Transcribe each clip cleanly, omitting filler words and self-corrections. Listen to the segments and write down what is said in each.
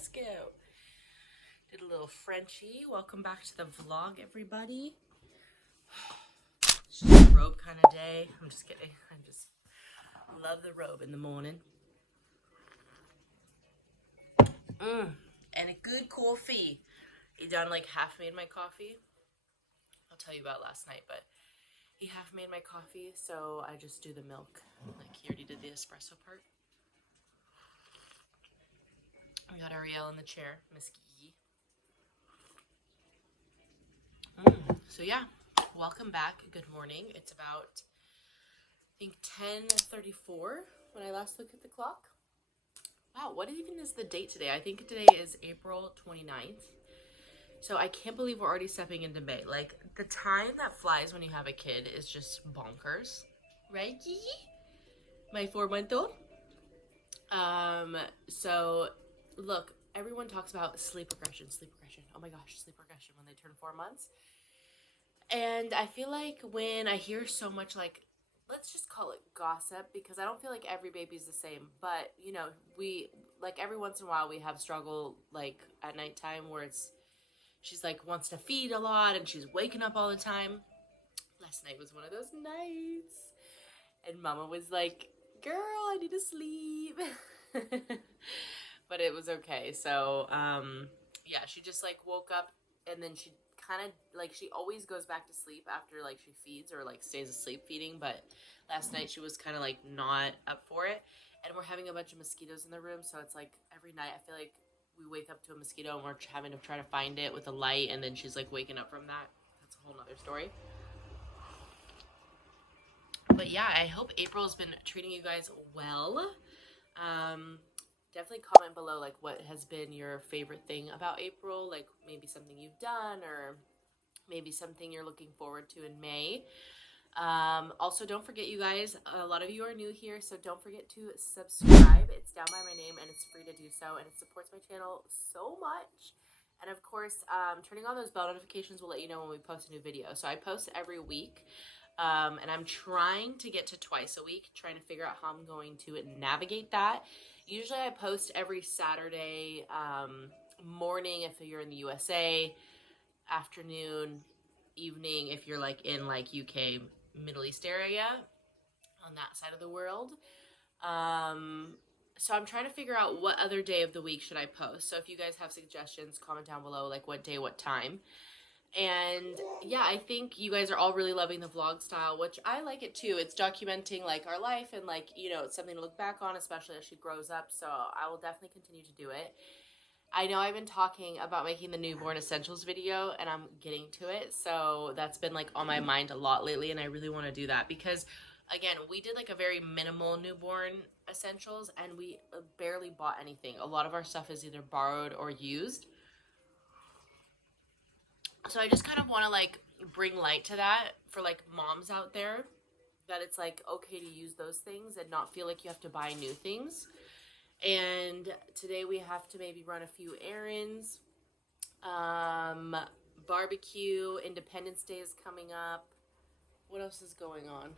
Let's go. Did a little Frenchie. Welcome back to the vlog, everybody. It's just a robe kind of day. I'm just kidding. I just love the robe in the morning. And a good coffee. Edan like half made my coffee. I'll tell you about last night, but he half made my coffee, so I just do the milk. Like he already did the espresso part. We got Ariel in the chair, Miss Kiki. So yeah, welcome back. Good morning. It's about, I think, 10:34 when I last looked at the clock. Wow, what even is the date today? I think today is April 29th. So I can't believe we're already stepping into May. Like, the time that flies when you have a kid is just bonkers. Right, Kiki? My 4-month-old. So, look, everyone talks about sleep regression. Oh my gosh, sleep regression when they turn 4 months. And I feel like when I hear so much, like, let's just call it gossip, because I don't feel like every baby's the same. But, you know, every once in a while we have struggle, like, at nighttime where she's, like, wants to feed a lot and she's waking up all the time. Last night was one of those nights. And Mama was like, girl, I need to sleep. But it was okay. So, yeah, she just, like, woke up and then she kind of, like, she always goes back to sleep after, like, she feeds or, like, stays asleep feeding. But last night she was kind of, like, not up for it. And we're having a bunch of mosquitoes in the room. So it's, like, every night I feel like we wake up to a mosquito and we're having to try to find it with a light, and then she's like waking up from that. That's a whole nother story. But yeah, I hope April has been treating you guys well. Definitely comment below like what has been your favorite thing about April, like maybe something you've done or maybe something you're looking forward to in May. Also, don't forget, you guys, a lot of you are new here, so don't forget to subscribe. It's down by my name and it's free to do so, and it supports my channel so much. And of course, turning on those bell notifications will let you know when we post a new video. So I post every week, and I'm trying to get to twice a week, trying to figure out how I'm going to navigate that. Usually I post every Saturday morning if you're in the USA, afternoon, evening if you're like in like UK, Middle East area, on that side of the world. So I'm trying to figure out what other day of the week should I post. So if you guys have suggestions, comment down below, like what day, what time. And yeah, I think you guys are all really loving the vlog style, which I like it too. It's documenting like our life and like, you know, it's something to look back on, especially as she grows up. So I will definitely continue to do it. I know I've been talking about making the newborn essentials video, and I'm getting to it. So that's been like on my mind a lot lately, and I really want to do that because, again, we did like a very minimal newborn essentials, and we barely bought anything. A lot of our stuff is either borrowed or used. So I just kind of want to like bring light to that for like moms out there, that it's like okay to use those things and not feel like you have to buy new things. And today we have to maybe run a few errands. Barbecue, Independence Day is coming up. What else is going on?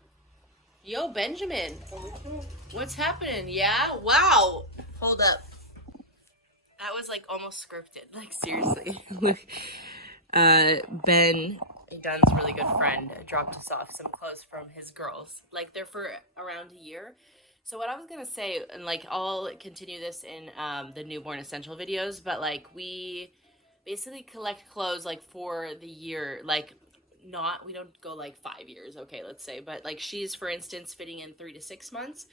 Yo, Benjamin. What's happening? Yeah? Wow. Hold up. That was like almost scripted. Like seriously. Ben, Edan's really good friend, dropped us off some clothes from his girls. Like they're for around a year. So what I was going to say, and like I'll continue this in the newborn essential videos, but like we basically collect clothes like for the year, like we don't go like 5 years, okay, let's say, but like she's, for instance, fitting in 3 to 6 months.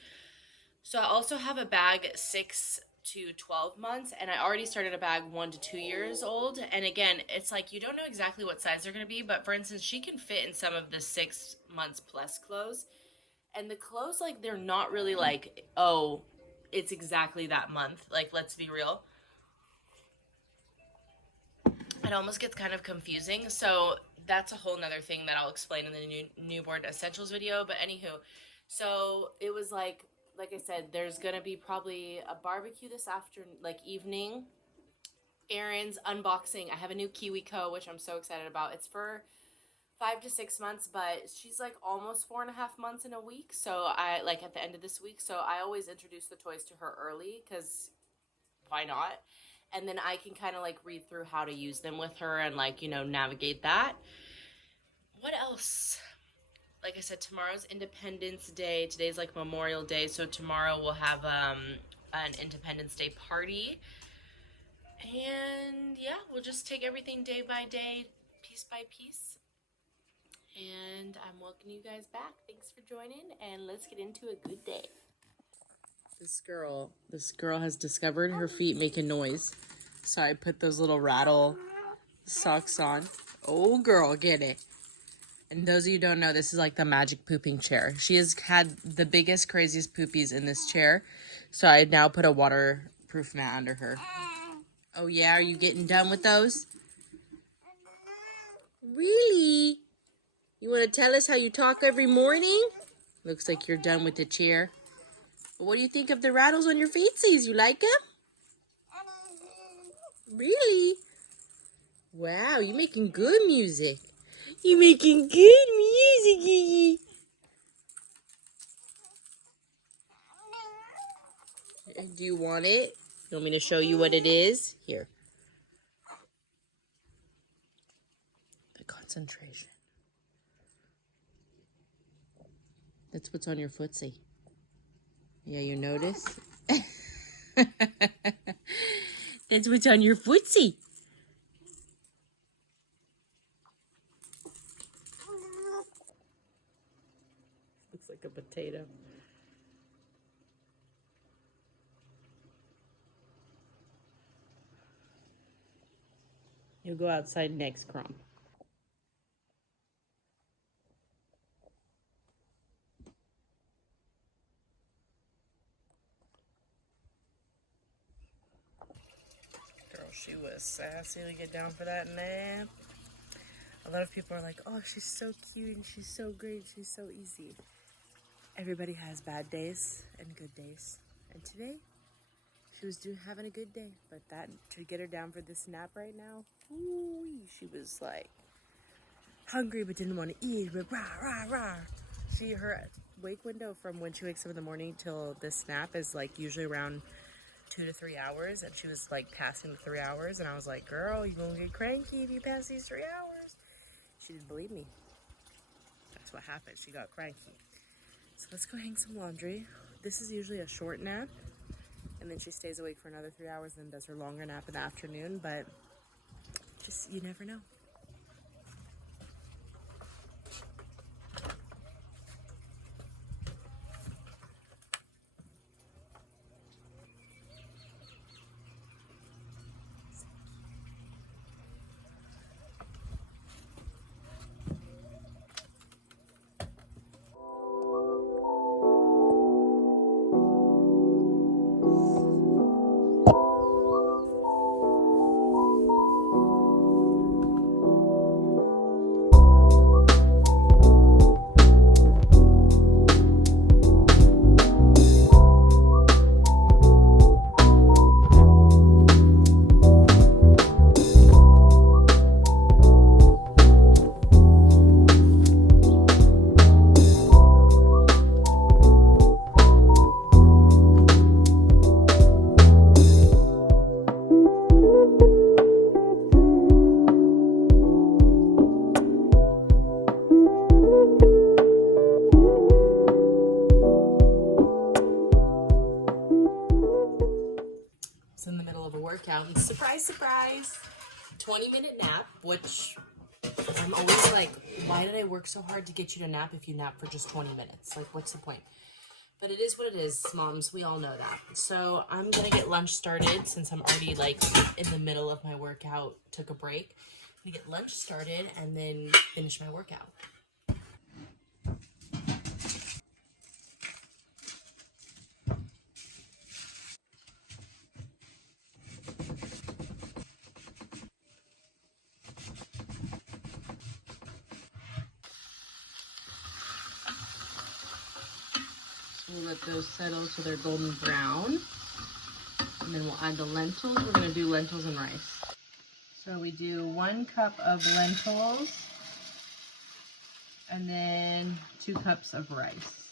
So I also have a bag 6 to 12 months, and I already started a bag 1 to 2 years old. And again, it's like you don't know exactly what size they're going to be, but for instance, she can fit in some of the 6 months plus clothes. And the clothes, like, they're not really like, oh, it's exactly that month. Like, let's be real. It almost gets kind of confusing. So that's a whole nother thing that I'll explain in the newborn essentials video. But anywho, so it was like I said, there's going to be probably a barbecue this afternoon, like evening, errands, unboxing. I have a new Kiwico, which I'm so excited about. It's for 5 to 6 months, but she's like almost 4.5 months in a week. So I like at the end of this week. So I always introduce the toys to her early because why not? and then I can kind of like read through how to use them with her and like, you know, navigate that. What else? Like I said, tomorrow's Independence Day. Today's like Memorial Day, so tomorrow we'll have an Independence Day party. And yeah, we'll just take everything day by day, piece by piece. And I'm welcoming you guys back. Thanks for joining, and let's get into a good day. This girl has discovered her feet make a noise. So I put those little rattle socks on. Oh girl, get it. And those of you who don't know, this is like the magic pooping chair. She has had the biggest, craziest poopies in this chair. So I now put a waterproof mat under her. Oh yeah, are you getting done with those? Really? You want to tell us how you talk every morning? Looks like you're done with the chair. What do you think of the rattles on your feetsies? You like them? Really? Wow, you're making good music. You're making good music, Gigi. Do you want it? You want me to show you what it is? Here. The concentration. That's what's on your footsie. Yeah, you notice? That's what's on your footsie. Looks like a potato. You'll go outside next, Crom. Girl, she was sassy to get down for that nap. A lot of people are like, oh, she's so cute and she's so great, she's so easy. Everybody has bad days and good days. And today, she was having a good day. But that, to get her down for this nap right now, ooh, she was like hungry but didn't want to eat, but rah, rah, rah. Her wake window from when she wakes up in the morning till this nap is like usually around 2 to 3 hours, and she was like passing the 3 hours, and I was like, girl, you gonna get cranky if you pass these 3 hours. She didn't believe me. That's what happened. She got cranky. So let's go hang some laundry. This is usually a short nap, and then she stays awake for another 3 hours and does her longer nap in the afternoon, but just, you never know. In the middle of a workout, and surprise, surprise, 20-minute nap, which I'm always like, why did I work so hard to get you to nap if you nap for just 20 minutes? Like, what's the point? But it is what it is, moms. We all know that. So I'm gonna get lunch started since I'm already like in the middle of my workout, took a break. I'm gonna get lunch started and then finish my workout. We'll let those settle so they're golden brown. And then we'll add the lentils. We're going to do lentils and rice. So we do 1 cup of lentils and then 2 cups of rice.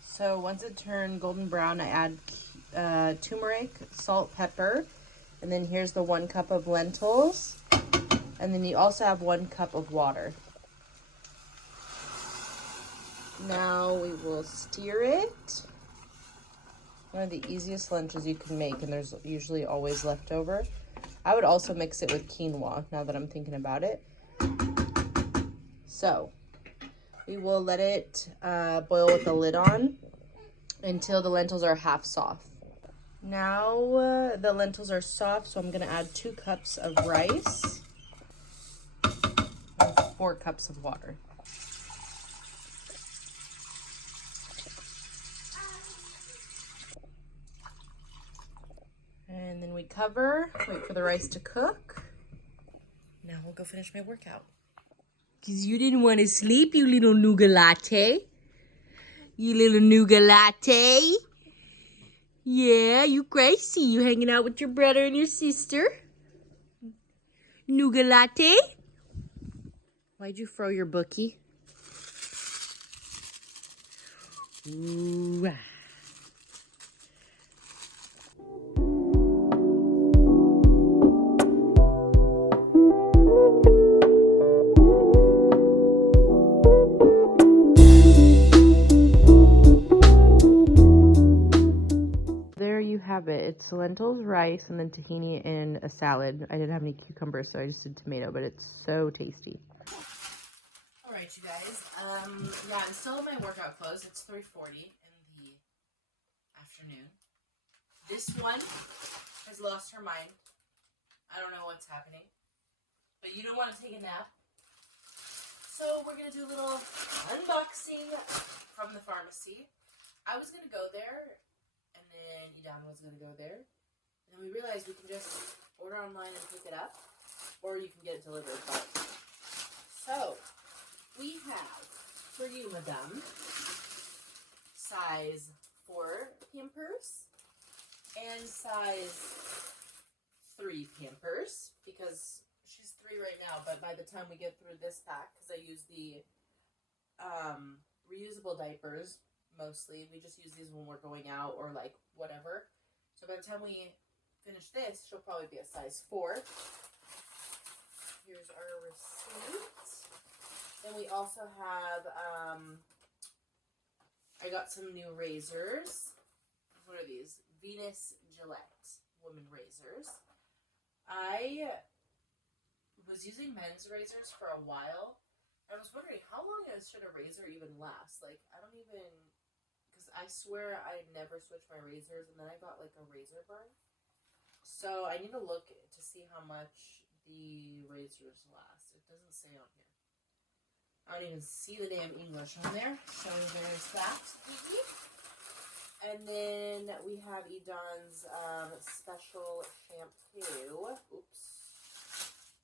So once it turned golden brown, I add turmeric, salt, pepper, And then here's the 1 cup of lentils. And then you also have 1 cup of water. Now we will steer it. One of the easiest lunches you can make, and there's usually always leftover. I would also mix it with quinoa, now that I'm thinking about it. So, we will let it boil with the lid on until the lentils are half soft. Now the lentils are soft, so I'm gonna add 2 cups of rice and 4 cups of water. And then we cover, wait for the rice to cook. Now we'll go finish my workout. Because you didn't want to sleep, you little nougat latte. You little nougat latte. Yeah, you crazy. You hanging out with your brother and your sister. Nougat latte. Why'd you throw your bookie? Ooh. Have it. It's lentils, rice, and then tahini and a salad. I didn't have any cucumbers, so I just did tomato, but it's so tasty. All right, you guys. Yeah, I'm still in my workout clothes. It's 3:40 in the afternoon. This one has lost her mind. I don't know what's happening, but you don't want to take a nap. So we're gonna do a little unboxing from the pharmacy. I was gonna go there. And then Edan was going to go there. And then we realized we can just order online and pick it up. Or you can get it delivered. But so, we have, for you, madame, size 4 Pampers. And size 3 Pampers. Because she's 3 right now. But by the time we get through this pack, because I use the reusable diapers, mostly. We just use these when we're going out or like whatever. So by the time we finish this, she'll probably be a size 4. Here's our receipt. Then we also have, I got some new razors. What are these? Venus Gillette women razors. I was using men's razors for a while. I was wondering, how long should a razor even last? Like, I don't even... I swear I never switched my razors, and then I got like a razor burn. So I need to look to see how much the razors last. It doesn't say on here. I don't even see the damn English on there. So there's that. And then we have Edan's special shampoo. Oops.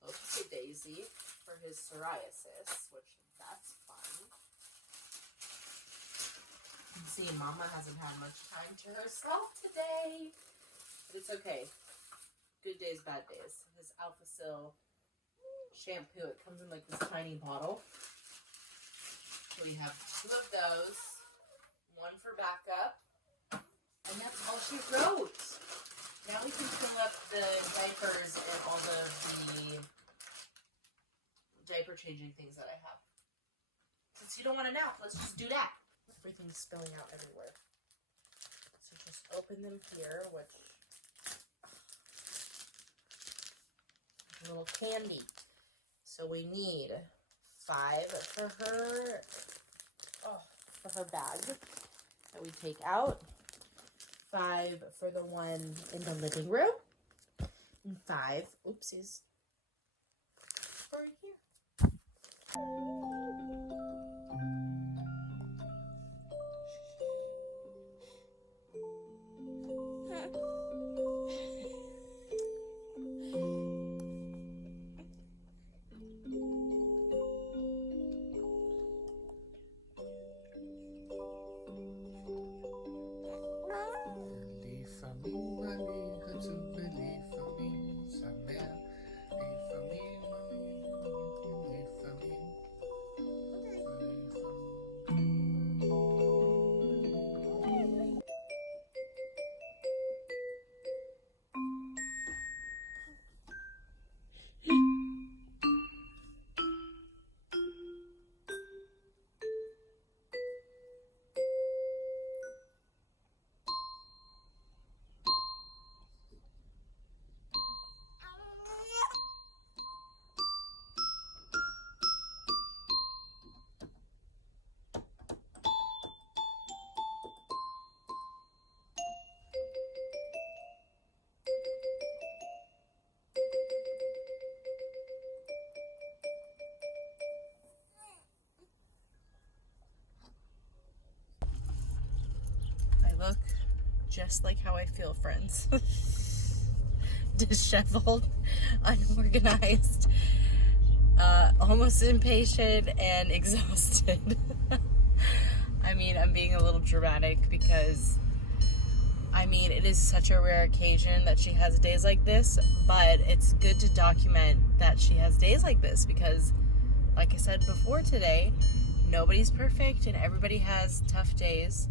Oopsie daisy. For his psoriasis, which that's fun. See, Mama hasn't had much time to herself today. But it's okay. Good days, bad days. This Alpha-Sil shampoo. It comes in like this tiny bottle. So we have 2 of those. 1 for backup. And that's all she wrote. Now we can fill up the diapers and all the diaper changing things that I have. Since you don't want to nap, let's just do that. Everything's spilling out everywhere. So just open them here, which a little candy. So we need 5 for her bag that we take out. 5 for the one in the living room. And 5, oopsies, for here. look just like how I feel, friends. Disheveled, unorganized, almost impatient, and exhausted. I mean, I'm being a little dramatic because, I mean, it is such a rare occasion that she has days like this, but it's good to document that she has days like this because, like I said before today, nobody's perfect and everybody has tough days,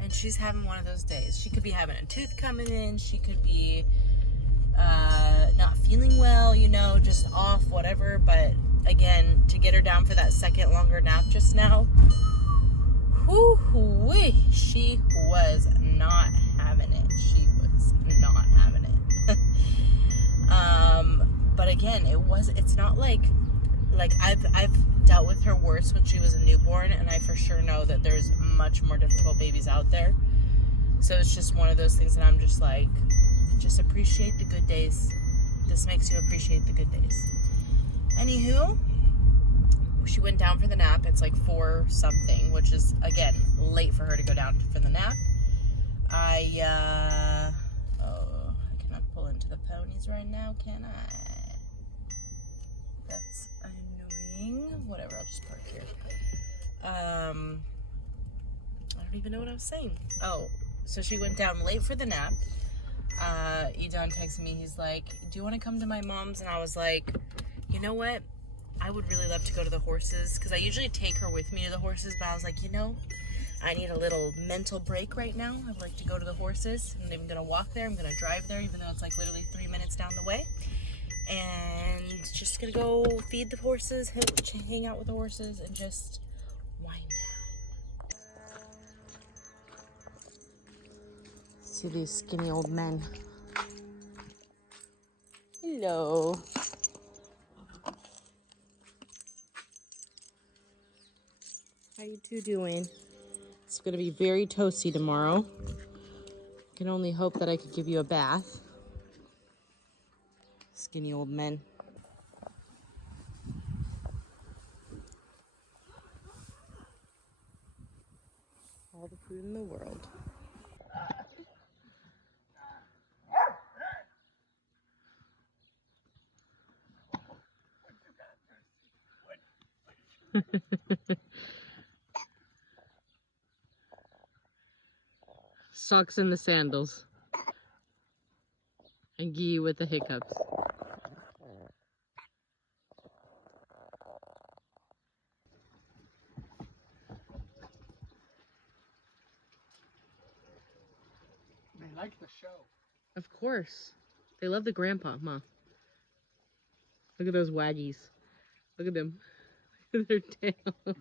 and she's having one of those days. She could be having a tooth coming in, she could be not feeling well, you know, just off, whatever. But again, to get her down for that second longer nap just now, whoo-wee, she was not having it. She was not having it. But again, it's not like I've dealt with her worse when she was a newborn, and I for sure know that there's much more difficult babies out there. So it's just one of those things that I'm just like, just appreciate the good days. This makes you appreciate the good days. Anywho, she went down for the nap. It's like 4 something, which is, again, late for her to go down for the nap. I cannot pull into the ponies right now, can I? That's annoying. Whatever, I'll just park here. I don't even know what I was saying. Oh, so she went down late for the nap. Edan texted me, he's like, do you want to come to my mom's? And I was like, you know what? I would really love to go to the horses, because I usually take her with me to the horses, but I was like, you know, I need a little mental break right now. I'd like to go to the horses. I'm not even going to walk there. I'm going to drive there, even though it's like literally 3 minutes down the way. And just going to go feed the horses, hang out with the horses, and just wind down. See these skinny old men. Hello. How you two doing? It's going to be very toasty tomorrow. I can only hope that I could give you a bath. Skinny old men. All the food in the world. Socks in the sandals. And Kiwi with the hiccups. They like the show. Of course. They love the grandpa, Ma. Look at those waggies. Look at them. Look at their tail.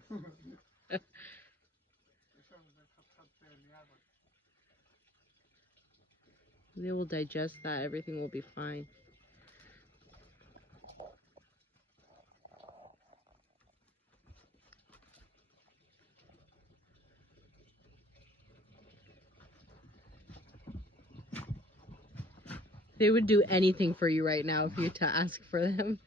They will digest that. Everything will be fine. They would do anything for you right now if you were to ask for them.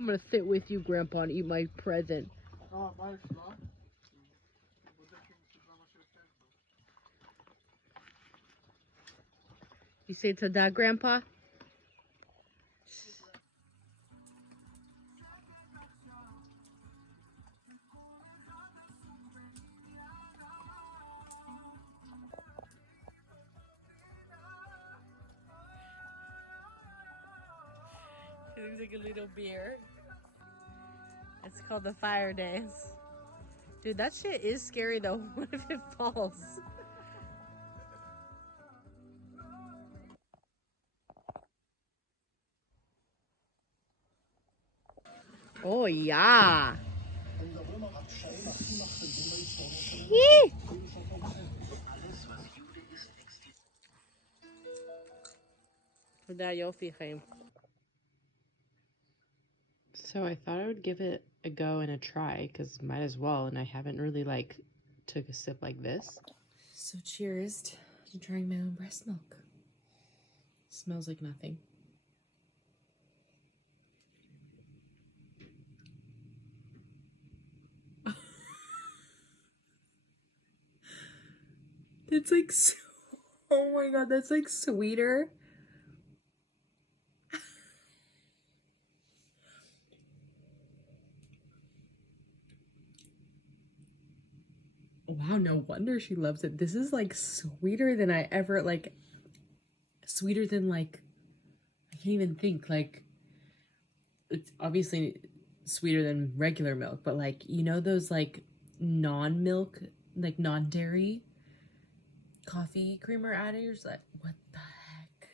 I'm gonna sit with you, Grandpa, and eat my present. You say to that, Grandpa? It looks like a little beer. It's called the Fire Days. Dude, that shit is scary though. What if it falls? Oh, yeah. So I thought I would give it a go and a try, because might as well, and I haven't really like took a sip like this. So cheers to trying my own breast milk. Smells like nothing. It's like so, oh my god, that's like sweeter. Wow, no wonder she loves it. This is like sweeter than I ever, like, sweeter than like, I can't even think, like, it's obviously sweeter than regular milk, but like, you know, those like non-milk, like non-dairy coffee creamer adders? Like, what the heck?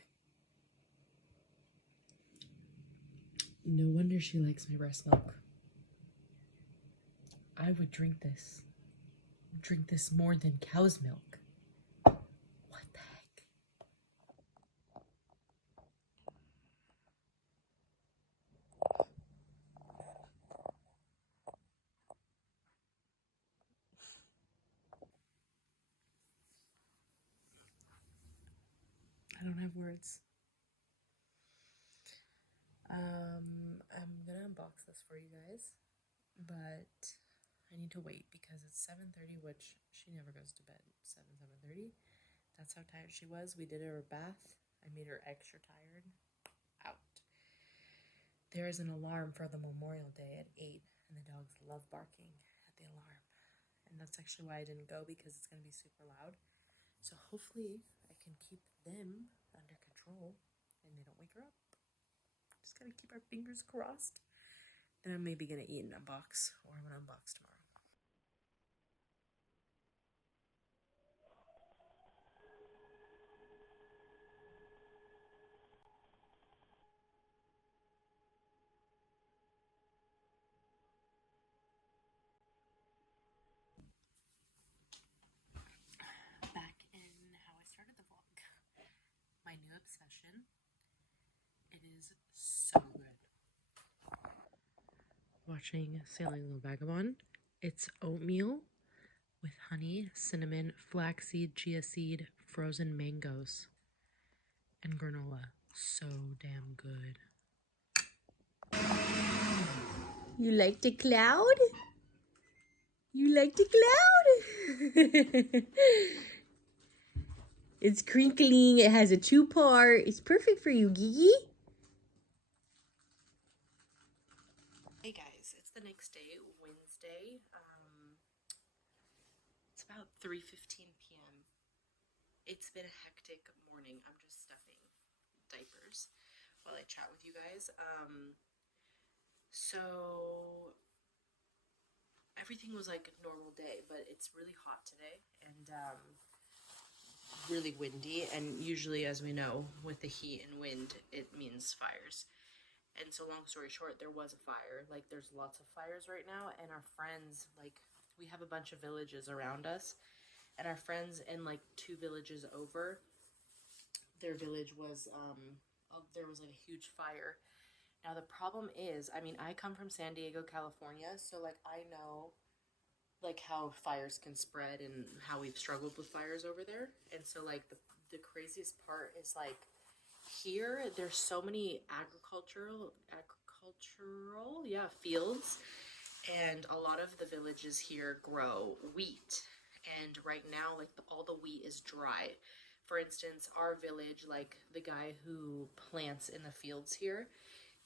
No wonder she likes my breast milk. I would drink this. Drink this more than cow's milk. What the heck? I don't have words. I'm gonna unbox this for you guys, but I need to wait because it's 7:30, which she never goes to bed. 7:30. That's how tired she was. We did her bath. I made her extra tired. Out. There is an alarm for the Memorial Day at 8, and the dogs love barking at the alarm. And that's actually why I didn't go, because it's going to be super loud. So hopefully I can keep them under control and they don't wake her up. Just gotta keep our fingers crossed. Then I'm maybe gonna eat in a box, or I'm gonna unbox tomorrow. Back in how I started the vlog. My new obsession. It is so good. Watching Sailing the Vagabond. It's oatmeal with honey, cinnamon, flaxseed, chia seed, frozen mangoes, and granola. So damn good. You like the cloud? You like the cloud? It's crinkling. It has a 2-part. It's perfect for you, Gigi. Hey guys, it's the next day, Wednesday. It's about 3:15 p.m. It's been a hectic morning. I'm just stuffing diapers while I chat with you guys. So everything was like a normal day, but it's really hot today and really windy. And usually, as we know, with the heat and wind, it means fires. And so long story short, there was a fire. Like, there's lots of fires right now, and our friends, like, we have a bunch of villages around us, and our friends in like 2 villages over, their village was there was like a huge fire. Now the problem is, I mean, I come from San Diego, California, so like I know like how fires can spread and how we've struggled with fires over there. And so like the craziest part is like here there's so many agricultural fields, and a lot of the villages here grow wheat, and right now like all the wheat is dry. For instance, our village, like the guy who plants in the fields here,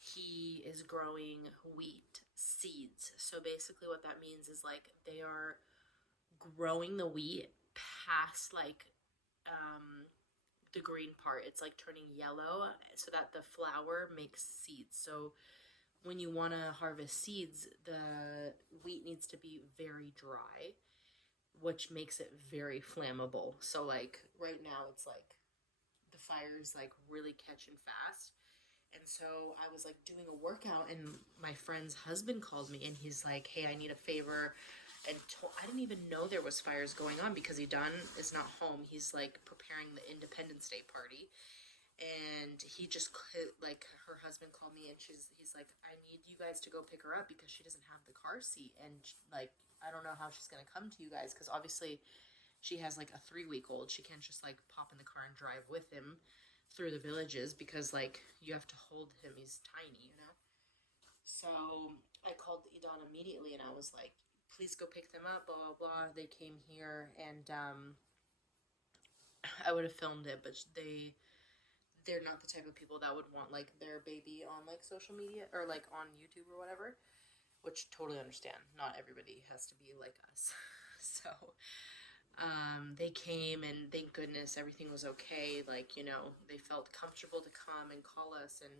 he is growing wheat seeds. So basically what that means is like they are growing the wheat past like the green part. It's like turning yellow so that the flower makes seeds. So when you want to harvest seeds, the wheat needs to be very dry, which makes it very flammable. So like right now it's like the fire's like really catching fast, And so I was like doing a workout, and my friend's husband called me, and he's like, hey, I need a favor. And I didn't even know there was fires going on because Edan is not home. He's like preparing the Independence Day party. And he just, like, her husband called me, and he's like, I need you guys to go pick her up because she doesn't have the car seat. And like, I don't know how she's going to come to you guys, because obviously she has like a 3-week-old. She can't just like pop in the car and drive with him through the villages, because like you have to hold him. He's tiny, you know? So I called Edan immediately, and I was like, please go pick them up, blah, blah, blah. They came here, and I would have filmed it, but they're not the type of people that would want like their baby on like social media or like on YouTube or whatever, which totally understand. Not everybody has to be like us. So they came, and thank goodness everything was okay. Like, you know, they felt comfortable to come and call us, and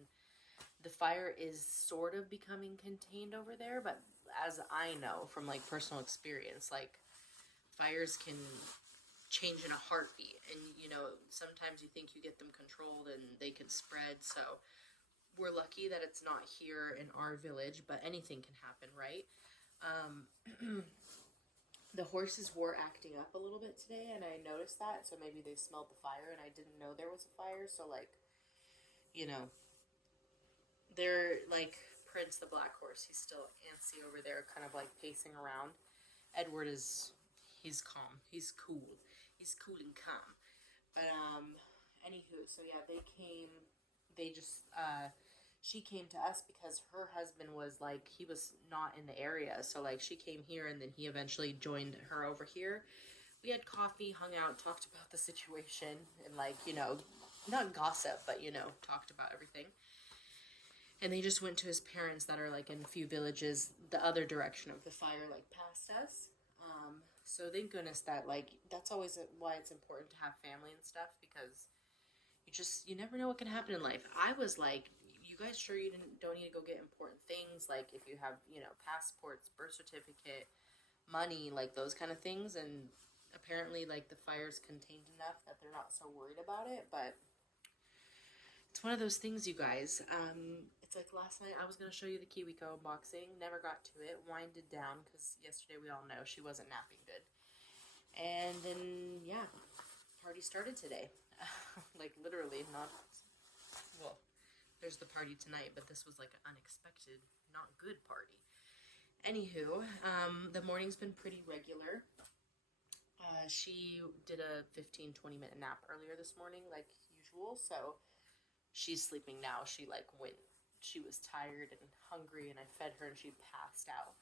the fire is sort of becoming contained over there. But as I know from like personal experience, like fires can change in a heartbeat, and you know, sometimes you think you get them controlled and they can spread. So we're lucky that it's not here in our village, but anything can happen, right? The horses were acting up a little bit today, and I noticed that, so maybe they smelled the fire, and I didn't know there was a fire. So like, you know, they're like Prince the black horse, he's still antsy over there, kind of like pacing around. Edward is, he's calm, he's cool, he's cool and calm. But anywho, so yeah, they came. They just she came to us because her husband was like, he was not in the area, so like she came here, and then he eventually joined her over here. We had coffee, hung out, talked about the situation, and like, you know, not gossip, but you know, talked about everything. And they just went to his parents that are like in a few villages the other direction of the fire, like past us. So thank goodness that, like, that's always why it's important to have family and stuff, because you never know what can happen in life. I was like, you guys sure you don't need to go get important things, like if you have, you know, passports, birth certificate, money, like those kind of things. And apparently like the fire's contained enough that they're not so worried about it. But it's one of those things, you guys. It's like last night I was going to show you the Kiwico unboxing. Never got to it. Winded down because yesterday we all know she wasn't napping good. And then, yeah, party started today. Like literally not, well, there's the party tonight, but this was like an unexpected, not good party. Anywho, the morning's been pretty regular. She did a 15-20 minute nap earlier this morning like usual, so she's sleeping now. She was tired and hungry, and I fed her and she passed out.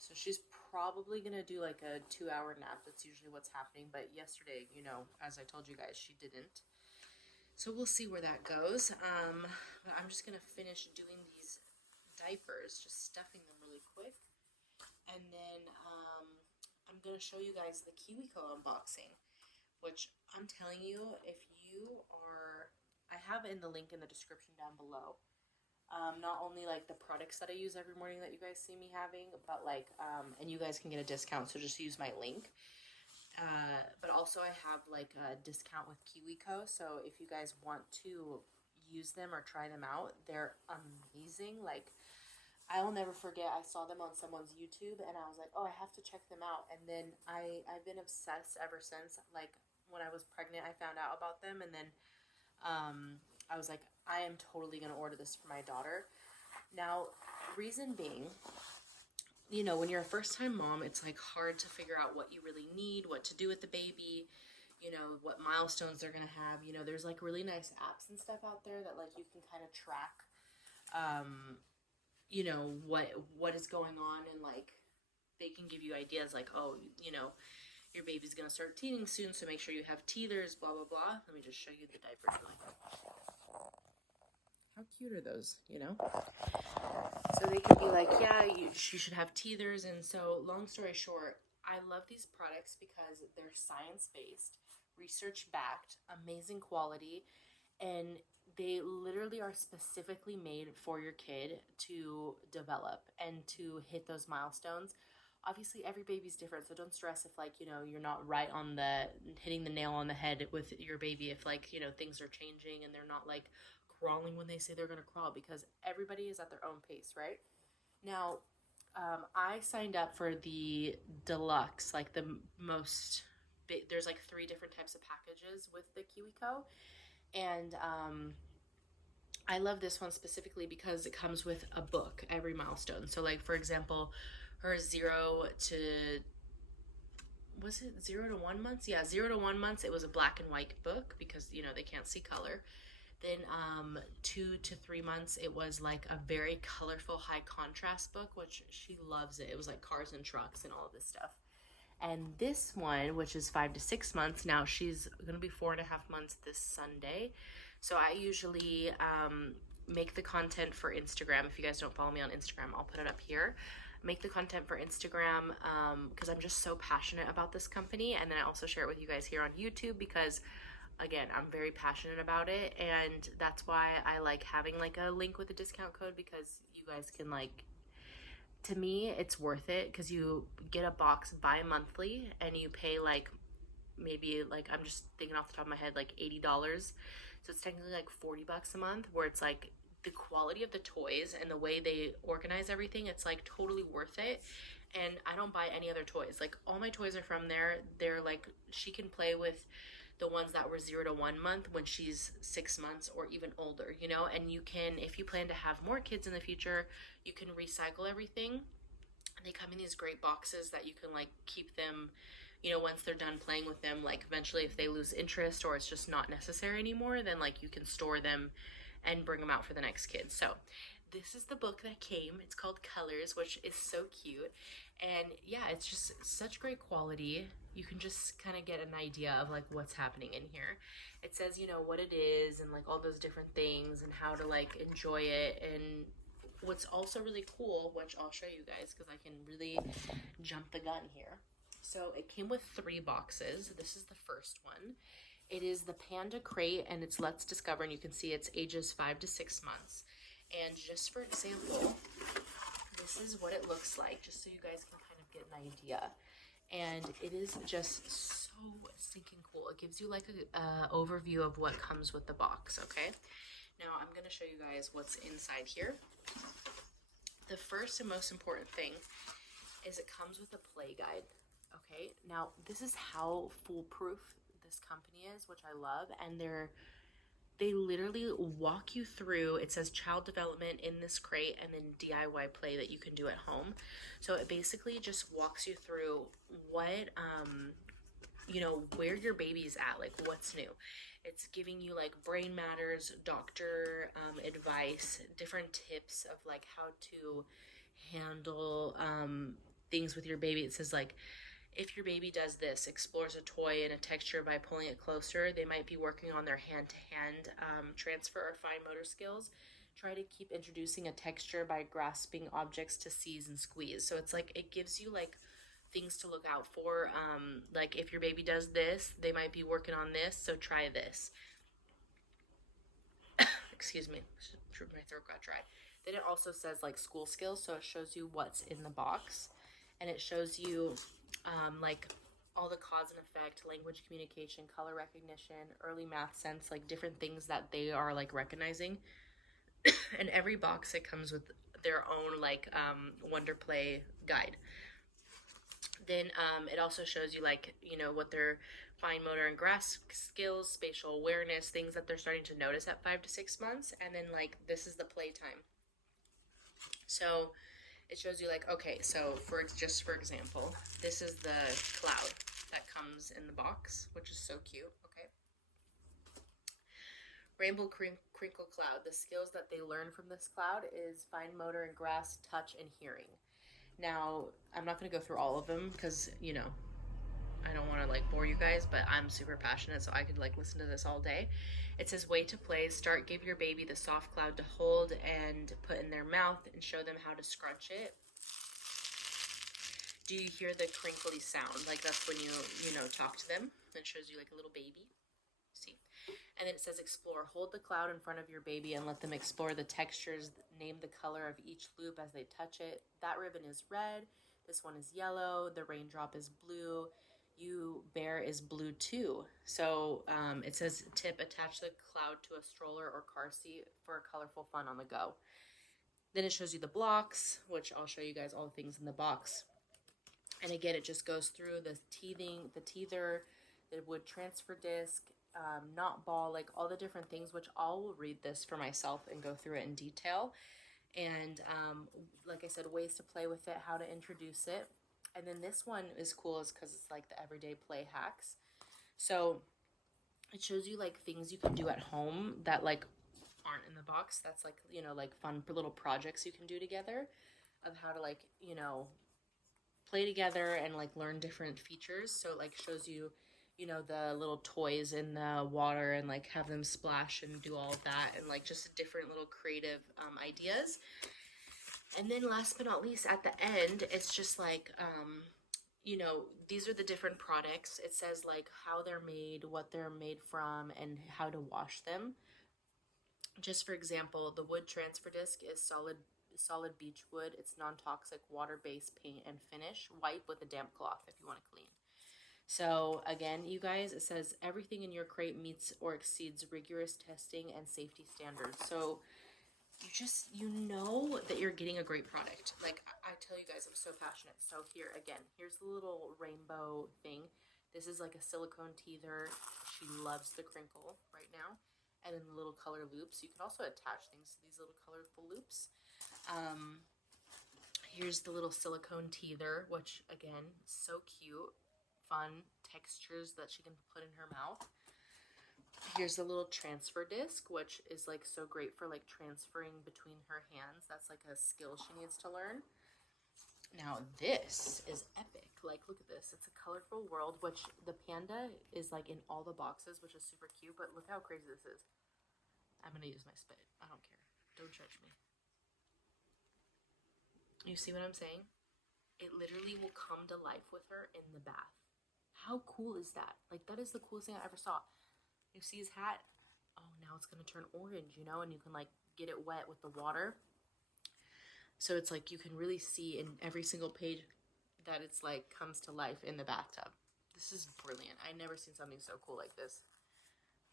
So she's probably going to do like a 2-hour nap. That's usually what's happening. But yesterday, you know, as I told you guys, she didn't. So we'll see where that goes. But I'm just going to finish doing these diapers, just stuffing them really quick. And then I'm going to show you guys the Kiwico unboxing, which I'm telling you, if you are, I have in the link in the description down below. Not only like the products that I use every morning that you guys see me having, but like, and you guys can get a discount, so just use my link. But also I have like a discount with Kiwico, so if you guys want to use them or try them out, they're amazing. Like, I'll never forget, I saw them on someone's YouTube, and I was like, oh, I have to check them out. And then I've been obsessed ever since. Like, when I was pregnant, I found out about them, and then I was like, I am totally going to order this for my daughter. Now, reason being, you know, when you're a first-time mom, it's like hard to figure out what you really need, what to do with the baby, you know, what milestones they're going to have. You know, there's like really nice apps and stuff out there that like you can kind of track, you know, what is going on, and like they can give you ideas like, oh, you know, your baby's going to start teething soon, so make sure you have teethers, blah, blah, blah. Let me just show you the diapers really quick. How cute are those, you know? So they could be like, yeah, you should have teethers. And so long story short, I love these products because they're science-based, research-backed, amazing quality, and they literally are specifically made for your kid to develop and to hit those milestones. Obviously every baby's different, so don't stress if like, you know, you're not right on the hitting the nail on the head with your baby, if like, you know, things are changing and they're not like crawling when they say they're going to crawl, because everybody is at their own pace, right? Now, I signed up for the deluxe, like the most big. There's like 3 different types of packages with the Kiwico, and I love this one specifically because it comes with a book every milestone. So, like, for example, her 0 to, was it 0 to 1 months? Yeah, 0 to 1 months. It was a black and white book because, you know, they can't see color. Then 2 to 3 months, it was like a very colorful, high contrast book, which she loves it. It was like cars and trucks and all of this stuff. And this one, which is 5 to 6 months, now she's going to be 4.5 months this Sunday. So I usually make the content for Instagram. If you guys don't follow me on Instagram, I'll put it up here. Make the content for Instagram because I'm just so passionate about this company. And then I also share it with you guys here on YouTube because, again, I'm very passionate about it. And that's why I like having like a link with a discount code, because you guys can like, to me, it's worth it because you get a box bi-monthly and you pay like, maybe like, I'm just thinking off the top of my head, like $80. So it's technically like $40 a month, where it's like the quality of the toys and the way they organize everything, it's like totally worth it. And I don't buy any other toys. Like, all my toys are from there. They're like, she can play with the ones that were 0 to 1 month when she's 6 months or even older, you know. And you can, if you plan to have more kids in the future, you can recycle everything. And they come in these great boxes that you can like keep them, you know, once they're done playing with them. Like, eventually if they lose interest or it's just not necessary anymore, then like you can store them and bring them out for the next kid. So this is the book that came. It's called Colors, which is so cute. And yeah, it's just such great quality. You can just kind of get an idea of like what's happening in here. It says, you know, what it is and like all those different things and how to like enjoy it. And what's also really cool, which I'll show you guys because I can really jump the gun here. So it came with 3 boxes. This is the first one. It is the Panda Crate, and it's Let's Discover, and you can see it's ages 5 to 6 months. And just for example, this is what it looks like, just so you guys can kind of get an idea. And it is just so stinking cool. It gives you like a overview of what comes with the box, okay? Now I'm going to show you guys what's inside here. The first and most important thing is it comes with a play guide, okay? Now, this is how foolproof this company is, which I love, and they literally walk you through. It says child development in this crate and then DIY play that you can do at home. So it basically just walks you through what, you know, where your baby's at, like what's new. It's giving you like brain matters, doctor advice, different tips of like how to handle things with your baby. It says like, if your baby does this, explores a toy and a texture by pulling it closer, they might be working on their hand-to-hand transfer or fine motor skills. Try to keep introducing a texture by grasping objects to seize and squeeze. So it's like, it gives you like things to look out for. Like, if your baby does this, they might be working on this, so try this. Excuse me, my throat got dry. Then it also says like school skills, so it shows you what's in the box. And it shows you like all the cause and effect, language communication, color recognition, early math sense, like different things that they are like recognizing. And every box, it comes with their own like Wonder Play guide. Then it also shows you like, you know, what their fine motor and grasp skills, spatial awareness, things that they're starting to notice at 5 to 6 months. And then like, this is the playtime. So it shows you like, okay, so for example, this is the cloud that comes in the box, which is so cute, okay? Rainbow Crinkle Cloud. The skills that they learn from this cloud is fine motor and grasp, touch, and hearing. Now, I'm not going to go through all of them because, you know, I don't want to like bore you guys, but I'm super passionate, so I could like listen to this all day. It says way to play. Start, give your baby the soft cloud to hold and put in their mouth and show them how to scrunch it. Do you hear the crinkly sound? Like, that's when you know, talk to them. It shows you like a little baby. See? And then it says explore. Hold the cloud in front of your baby and let them explore the textures. Name the color of each loop as they touch it. That ribbon is red. This one is yellow. The raindrop is blue. you bear is blue too. So it says tip, attach the cloud to a stroller or car seat for colorful fun on the go. Then it shows you the blocks, which I'll show you guys all the things in the box. And again, it just goes through the teething, the teether, the wood transfer disc, knot ball, like all the different things, which I will read this for myself and go through it in detail. And like I said, ways to play with it, how to introduce it. And then this one is cool is because it's like the everyday play hacks. So it shows you like things you can do at home that like aren't in the box. That's like, you know, like fun little projects you can do together of how to like, you know, play together and like learn different features. So it like shows you, you know, the little toys in the water and like have them splash and do all of that, and like just different little creative ideas. And then last but not least, at the end, it's just like, you know, these are the different products. It says like how they're made, what they're made from, and how to wash them. Just for example, the wood transfer disc is solid beech wood. It's non-toxic, water-based paint and finish. Wipe with a damp cloth if you want to clean. So again, you guys, it says everything in your crate meets or exceeds rigorous testing and safety standards. So you know that you're getting a great product. Like I tell you guys, I'm so passionate. So here again, here's the little rainbow thing. This is like a silicone teether. She loves the crinkle right now. And then the little color loops. You can also attach things to these little colorful loops. Here's the little silicone teether, which again, so cute. Fun textures that she can put in her mouth. Here's the little transfer disc, which is like so great for like transferring between her hands. That's like a skill she needs to learn. Now this is epic. Like look at this. It's a colorful world, which the panda is like in all the boxes, which is super cute, but look how crazy this is. I'm gonna use my spit. I don't care. Don't judge me. You see what I'm saying? It literally will come to life with her in the bath. How cool is that? Like, that is the coolest thing I ever saw. You see his hat? Oh, now it's going to turn orange, you know? And you can, like, get it wet with the water. So it's like you can really see in every single page that it's, like, comes to life in the bathtub. This is brilliant. I've never seen something so cool like this.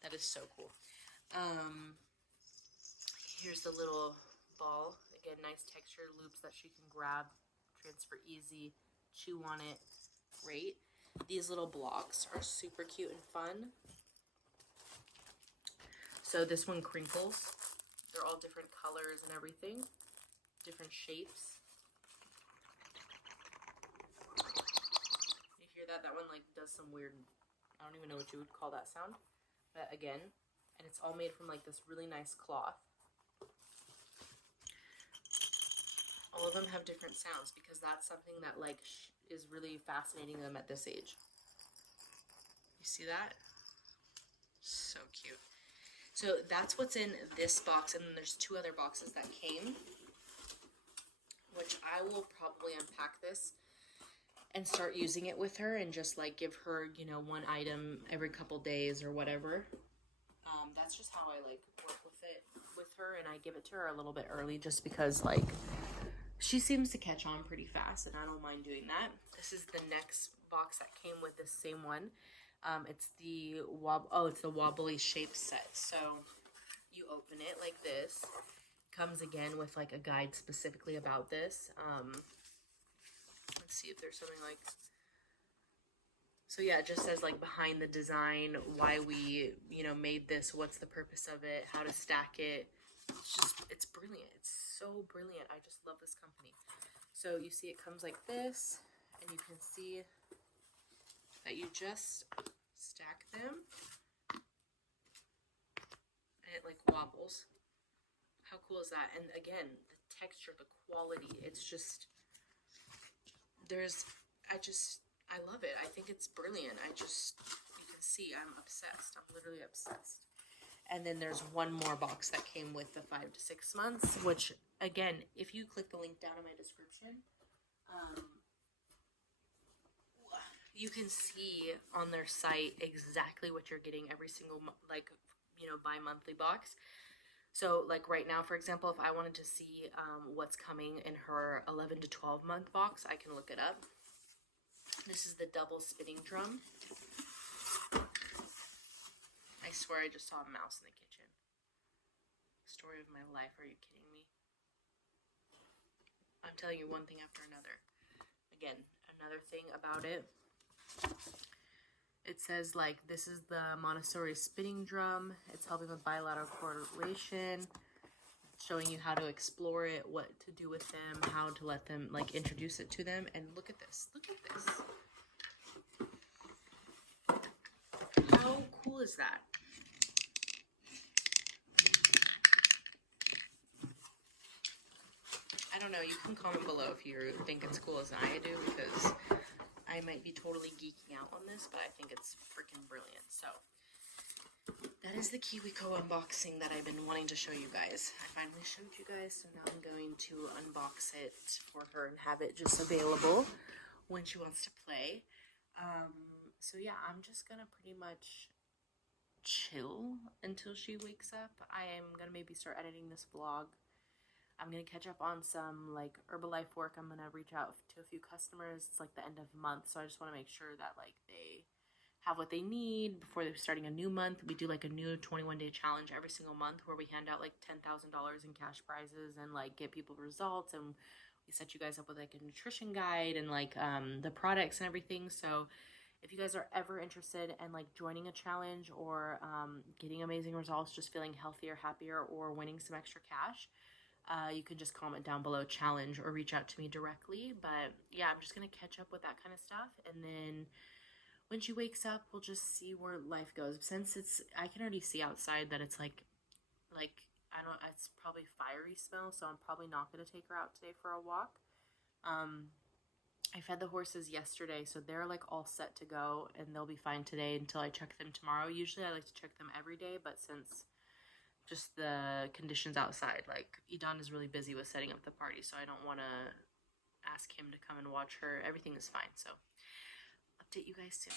That is so cool. Here's the little ball. Again, nice texture loops that she can grab, transfer easy, chew on it. Great. These little blocks are super cute and fun. So this one crinkles. They're all different colors and everything. Different shapes. You hear that? That one like does some weird, I don't even know what you would call that sound. But again, and it's all made from like this really nice cloth. All of them have different sounds because that's something that like is really fascinating them at this age. You see that? So cute. So that's what's in this box, and then there's two other boxes that came, which I will probably unpack this and start using it with her and just like give her, you know, one item every couple days or whatever. That's just how I like work with her, and I give it to her a little bit early just because like she seems to catch on pretty fast, and I don't mind doing that. This is the next box that came with this same one. It's the wobbly shape set. So you open it like this. Comes again with like a guide specifically about this. Let's see if there's something like. So yeah, it just says like behind the design, why we, you know, made this, what's the purpose of it, how to stack it. It's brilliant. It's so brilliant. I just love this company. So you see it comes like this, and you can see that you just stack them, and it like wobbles. How cool is that? And again, the texture, the quality, it's just, I love it. I think it's brilliant. You can see I'm obsessed. I'm literally obsessed. And then there's one more box that came with the 5 to 6 months, which again, if you click the link down in my description, you can see on their site exactly what you're getting every single, like, you know, bi-monthly box. So like right now, for example, if I wanted to see what's coming in her 11 to 12 month box, I can look it up. This is the double spinning drum. I swear I just saw a mouse in the kitchen. Story of my life, are you kidding me? I'm telling you one thing after another. Again, another thing about it. It says, like, this is the Montessori spinning drum. It's helping with bilateral coordination, showing you how to explore it, what to do with them, how to let them, like, introduce it to them. And look at this. Look at this. How cool is that? I don't know. You can comment below if you think it's cool as I do, because I might be totally geeking out on this, but I think it's freaking brilliant. So that is the Kiwico unboxing that I've been wanting to show you guys. I finally showed you guys, so now I'm going to unbox it for her and have it just available when she wants to play. So yeah, I'm just gonna pretty much chill until she wakes up. I am gonna maybe start editing this vlog. I'm going to catch up on some, like, Herbalife work. I'm going to reach out to a few customers. It's, like, the end of the month, so I just want to make sure that, like, they have what they need before they're starting a new month. We do, like, a new 21-day challenge every single month where we hand out, like, $10,000 in cash prizes and, like, get people results. And we set you guys up with, like, a nutrition guide and, like, the products and everything. So if you guys are ever interested in, like, joining a challenge or getting amazing results, just feeling healthier, happier, or winning some extra cash, you can just comment down below challenge or reach out to me directly. But yeah, I'm just going to catch up with that kind of stuff. And then when she wakes up, we'll just see where life goes. Since I can already see outside that it's like, it's probably fiery smell. So I'm probably not going to take her out today for a walk. I fed the horses yesterday, so they're like all set to go and they'll be fine today until I check them tomorrow. Usually I like to check them every day, but since just the conditions outside, like, Edan is really busy with setting up the party, so I don't want to ask him to come and watch her. Everything is fine, so update you guys soon.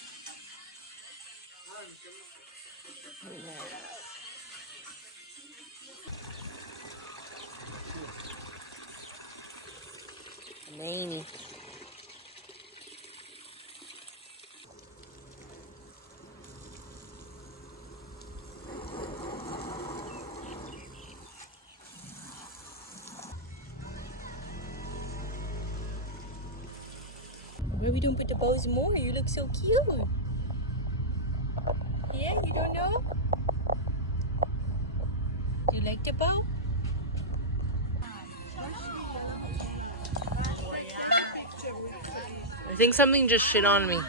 Mamie. Why we don't put the bows more? You look so cute. Yeah, you don't know? Do you like the bow? I think something just shit on me.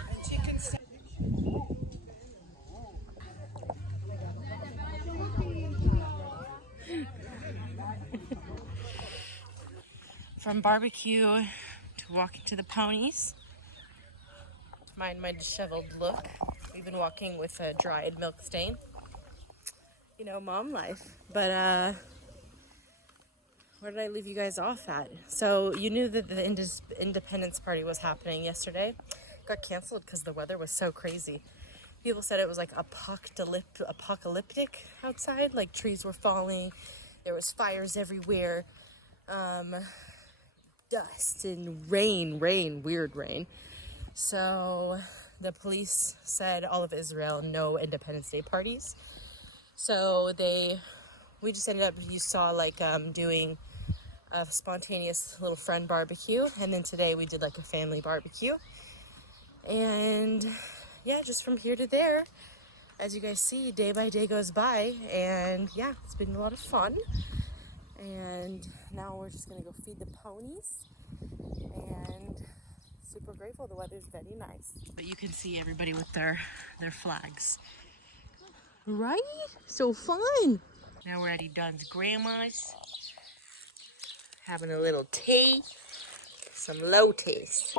From barbecue to walking to the ponies. Mind my disheveled look. We've been walking with a dried milk stain. You know, mom life. But where did I leave you guys off at? So you knew that the Independence Party was happening yesterday. It got canceled because the weather was so crazy. People said it was like apocalyptic outside. Like trees were falling. There was fires everywhere. Dust and rain, weird rain. So the police said all of Israel, no Independence Day parties. So we just ended up, you saw, like, doing a spontaneous little friend barbecue. And then today we did like a family barbecue. And yeah, just from here to there, as you guys see, day by day goes by. And yeah, it's been a lot of fun. And now we're just gonna go feed the ponies. And super grateful, the weather's very nice. But you can see everybody with their flags. Right? So fun. Now we're at Edan's grandma's. Having a little tea. Some low taste.